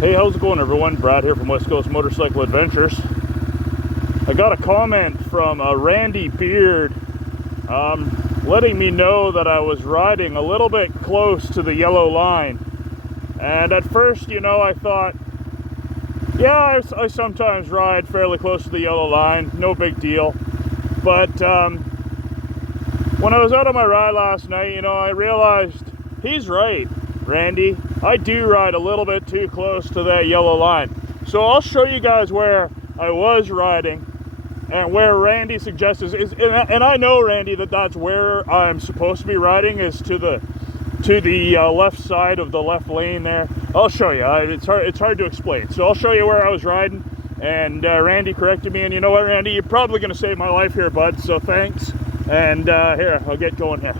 Hey, how's it going, everyone? Brad here from West Coast Motorcycle Adventures. I got a comment from Randy Beard letting me know that I was riding a little bit close to the yellow line. And at first, I thought, yeah, I sometimes ride fairly close to the yellow line, no big deal. But when I was out on my ride last night, I realized he's right, Randy. I do ride a little bit too close to that yellow line. So I'll show you guys where I was riding and where Randy suggests is, and I know, Randy, that's where I'm supposed to be riding, is to the left side of the left lane there. I'll show you. It's hard to explain. So I'll show you where I was riding, and Randy corrected me. And you know what, Randy, you're probably going to save my life here, bud. So thanks. And here, I'll get going here.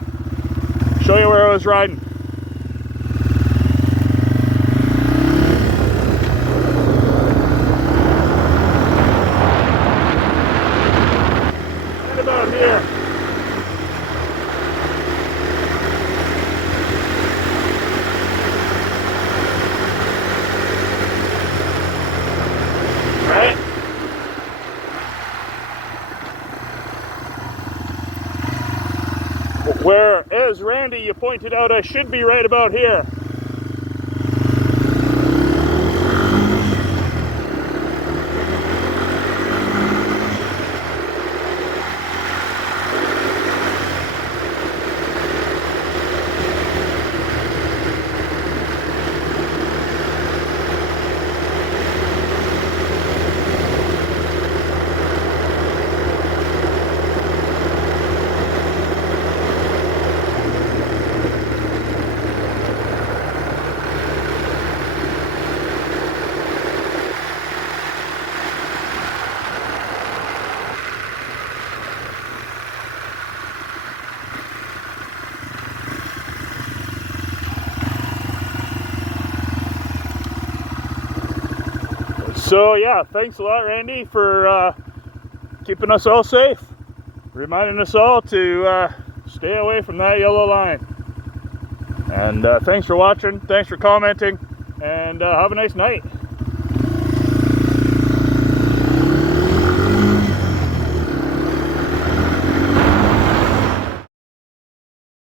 Show you where I was riding. Right about here. Right? Where, as Randy, you pointed out, I should be right about here. So yeah, thanks a lot, Randy, for keeping us all safe, reminding us all to stay away from that yellow line. And thanks for watching, thanks for commenting, and have a nice night.